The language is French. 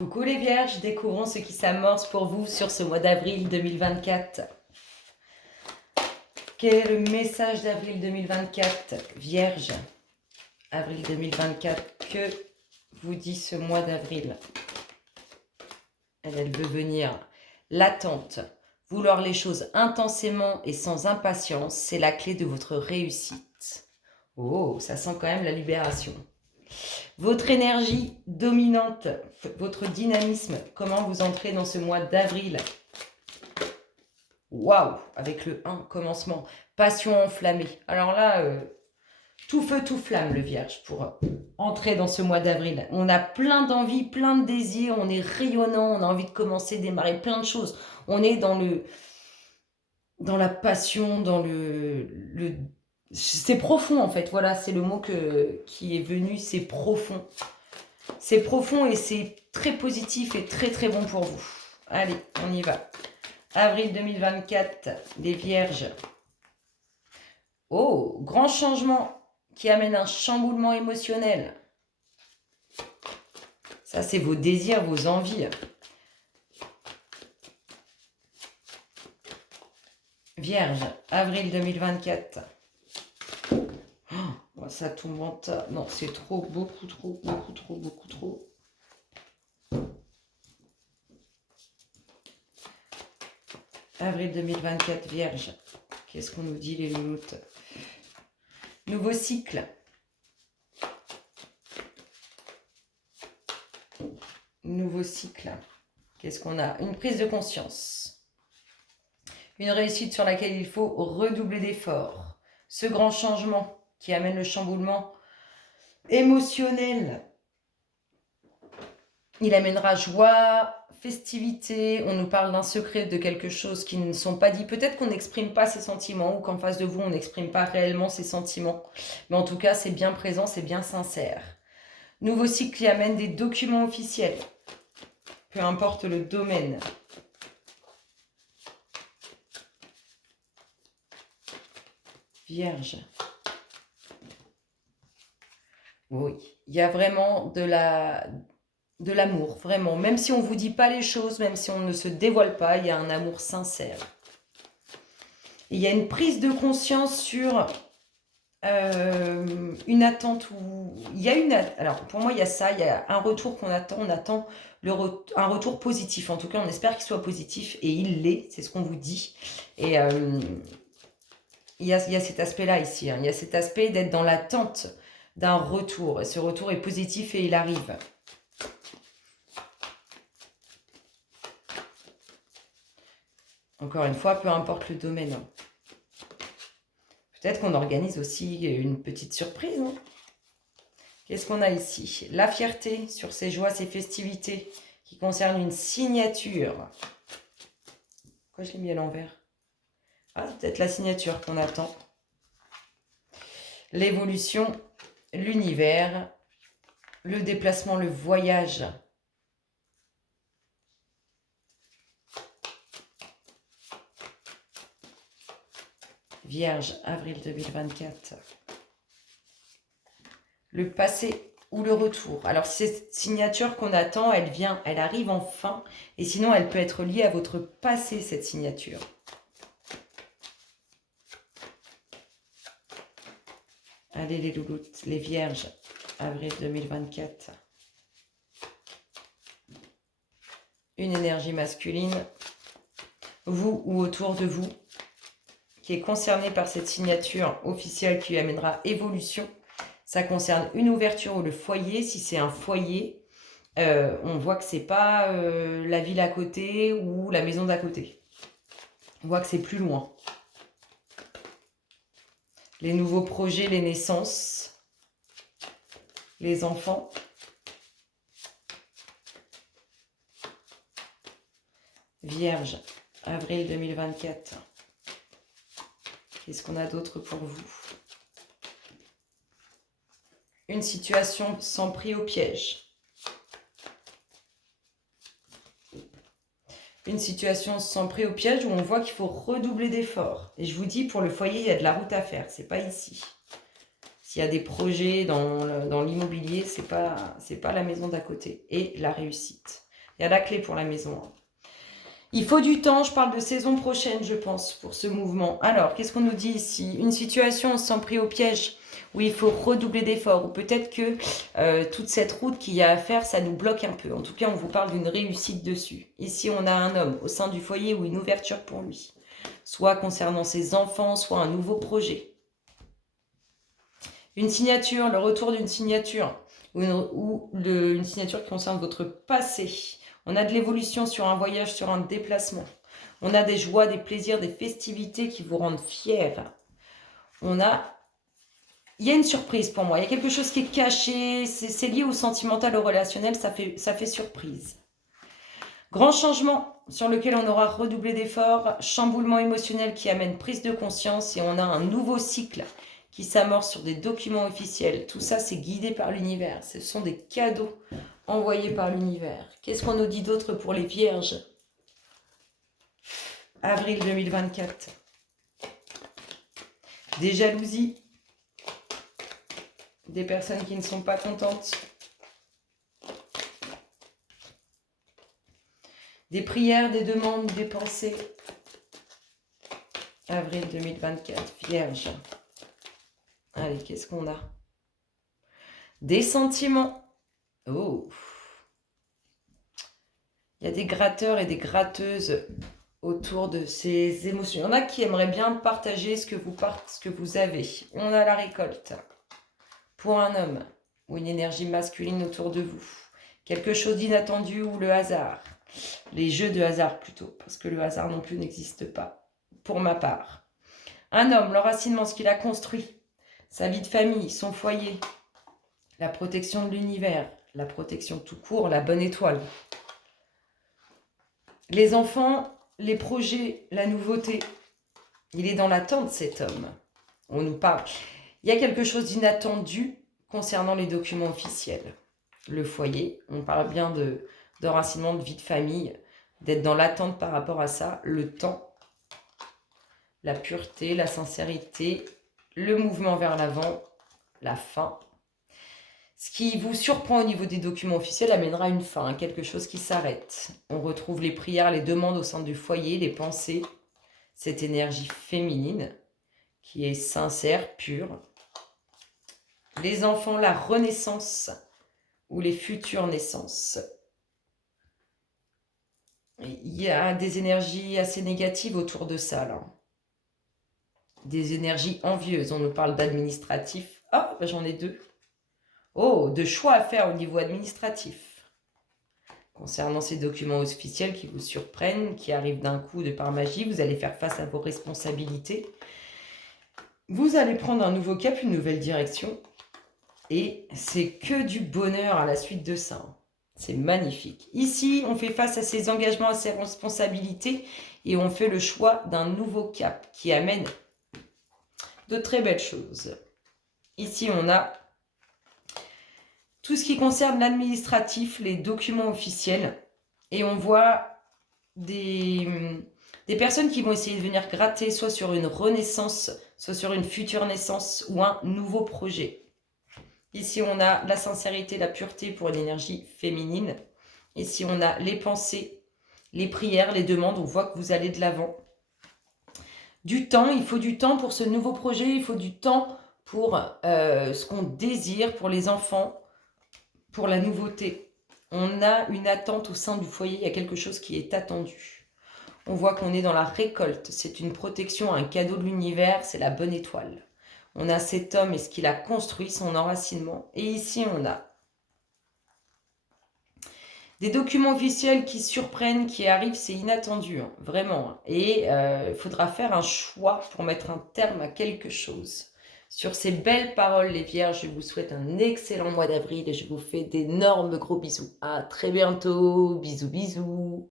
Coucou les vierges, découvrons ce qui s'amorce pour vous sur ce mois d'avril 2024. Quel est le message d'avril 2024, vierge? Avril 2024, que vous dit ce mois d'avril? Elle veut venir. L'attente, vouloir les choses intensément et sans impatience, c'est la clé de votre réussite. Oh, ça sent quand même la libération. Votre énergie dominante, votre dynamisme, comment vous entrez dans ce mois d'avril? Waouh, avec le 1, commencement, passion enflammée. Alors là, tout feu, tout flamme le vierge pour entrer dans ce mois d'avril. On a plein d'envie, plein de désirs, on est rayonnant, on a envie de commencer, démarrer plein de choses. On est dans la passion, c'est profond en fait, voilà, c'est le mot qui est venu, c'est profond. C'est profond et c'est très positif et très très bon pour vous. Allez, on y va. Avril 2024, les vierges. Oh, grand changement qui amène un chamboulement émotionnel. Ça, c'est vos désirs, vos envies. Vierge, avril 2024. Oh, ça tout monte. Non, c'est trop, beaucoup trop. Avril 2024, Vierge. Qu'est-ce qu'on nous dit les louloutes? Nouveau cycle. Nouveau cycle. Qu'est-ce qu'on a? Une prise de conscience. Une réussite sur laquelle il faut redoubler d'efforts. Ce grand changement qui amène le chamboulement émotionnel. Il amènera joie, festivité, on nous parle d'un secret, de quelque chose qui ne sont pas dit. Peut-être qu'on n'exprime pas ses sentiments ou qu'en face de vous, on n'exprime pas réellement ses sentiments. Mais en tout cas, c'est bien présent, c'est bien sincère. Nouveau cycle qui amène des documents officiels. Peu importe le domaine. Vierge. Oui, il y a vraiment de l'amour, vraiment. Même si on ne vous dit pas les choses, même si on ne se dévoile pas, il y a un amour sincère. Et il y a une prise de conscience sur une attente où il y a une... Alors, pour moi, il y a ça, il y a un retour qu'on attend. On attend un retour positif. En tout cas, on espère qu'il soit positif et il l'est, c'est ce qu'on vous dit. Et il y a cet aspect-là ici. Il y a cet aspect d'être dans l'attente d'un retour. Et ce retour est positif et il arrive. Encore une fois, peu importe le domaine. Peut-être qu'on organise aussi une petite surprise. Qu'est-ce qu'on a ici? La fierté sur ces joies, ces festivités qui concernent une signature. Pourquoi je l'ai mis à l'envers? Ah, c'est peut-être la signature qu'on attend. L'évolution, l'univers, le déplacement, le voyage. Vierge, avril 2024. Le passé ou le retour. Alors, cette signature qu'on attend, elle arrive enfin. Et sinon, elle peut être liée à votre passé, cette signature. Allez, les louloutes, les vierges, avril 2024. Une énergie masculine, vous ou autour de vous, qui est concerné par cette signature officielle qui lui amènera évolution. Ça concerne une ouverture ou le foyer. Si c'est un foyer, on voit que c'est pas la ville à côté ou la maison d'à côté. On voit que c'est plus loin. Les nouveaux projets, les naissances, les enfants. Vierge, avril 2024. Qu'est-ce qu'on a d'autre pour vous? Une situation sans pris au piège. Une situation sans pris au piège où on voit qu'il faut redoubler d'efforts. Et je vous dis, pour le foyer, il y a de la route à faire. C'est pas ici. S'il y a des projets dans l'immobilier, c'est pas la maison d'à côté. Et la réussite. Il y a la clé pour la maison. Il faut du temps, je parle de saison prochaine, je pense, pour ce mouvement. Alors, qu'est-ce qu'on nous dit ici? Une situation, on se sent pris au piège, où il faut redoubler d'efforts, ou peut-être que toute cette route qu'il y a à faire, ça nous bloque un peu. En tout cas, on vous parle d'une réussite dessus. Ici, on a un homme au sein du foyer ou une ouverture pour lui, soit concernant ses enfants, soit un nouveau projet. Une signature, le retour d'une signature, ou une signature qui concerne votre passé. On a de l'évolution sur un voyage, sur un déplacement. On a des joies, des plaisirs, des festivités qui vous rendent fiers. Il y a une surprise pour moi. Il y a quelque chose qui est caché. C'est lié au sentimental, au relationnel. Ça fait surprise. Grand changement sur lequel on aura redoublé d'efforts. Chamboulement émotionnel qui amène prise de conscience. Et on a un nouveau cycle qui s'amorce sur des documents officiels. Tout ça, c'est guidé par l'univers. Ce sont des cadeaux envoyés par l'univers. Qu'est-ce qu'on nous dit d'autre pour les vierges? Avril 2024. Des jalousies. Des personnes qui ne sont pas contentes. Des prières, des demandes, des pensées. Avril 2024. Vierge. Allez, qu'est-ce qu'on a? Des sentiments. Oh. Il y a des gratteurs et des gratteuses autour de ces émotions. Il y en a qui aimeraient bien partager ce que vous avez. On a la récolte. Pour un homme ou une énergie masculine autour de vous. Quelque chose d'inattendu ou le hasard. Les jeux de hasard plutôt, parce que le hasard non plus n'existe pas, pour ma part. Un homme, l'enracinement, ce qu'il a construit, sa vie de famille, son foyer, la protection de l'univers, la protection tout court, la bonne étoile. Les enfants, les projets, la nouveauté. Il est dans l'attente, cet homme. On nous parle. Il y a quelque chose d'inattendu concernant les documents officiels. Le foyer, on parle bien d'enracinement, de vie de famille, d'être dans l'attente par rapport à ça, le temps, la pureté, la sincérité, le mouvement vers l'avant, la fin. Ce qui vous surprend au niveau des documents officiels amènera une fin, quelque chose qui s'arrête. On retrouve les prières, les demandes au sein du foyer, les pensées, cette énergie féminine qui est sincère, pure. Les enfants, la renaissance ou les futures naissances. Il y a des énergies assez négatives autour de ça, là. Des énergies envieuses. On nous parle d'administratif. Ah, ben j'en ai deux. Oh, de choix à faire au niveau administratif. Concernant ces documents officiels qui vous surprennent, qui arrivent d'un coup de par magie, vous allez faire face à vos responsabilités. Vous allez prendre un nouveau cap, une nouvelle direction. Et c'est que du bonheur à la suite de ça. C'est magnifique. Ici, on fait face à ses engagements, à ses responsabilités et on fait le choix d'un nouveau cap qui amène de très belles choses. Ici, on a tout ce qui concerne l'administratif, les documents officiels. Et on voit des personnes qui vont essayer de venir gratter soit sur une renaissance, soit sur une future naissance ou un nouveau projet. Ici, on a la sincérité, la pureté pour une énergie féminine. Ici, on a les pensées, les prières, les demandes. On voit que vous allez de l'avant. Du temps, il faut du temps pour ce nouveau projet. Il faut du temps pour ce qu'on désire, pour les enfants, pour la nouveauté. On a une attente au sein du foyer. Il y a quelque chose qui est attendu. On voit qu'on est dans la récolte. C'est une protection, un cadeau de l'univers. C'est la bonne étoile. On a cet homme et ce qu'il a construit, son enracinement. Et ici, on a des documents officiels qui surprennent, qui arrivent, c'est inattendu, hein, vraiment. Et il faudra faire un choix pour mettre un terme à quelque chose. Sur ces belles paroles, les vierges, je vous souhaite un excellent mois d'avril et je vous fais d'énormes gros bisous. À très bientôt. Bisous, bisous.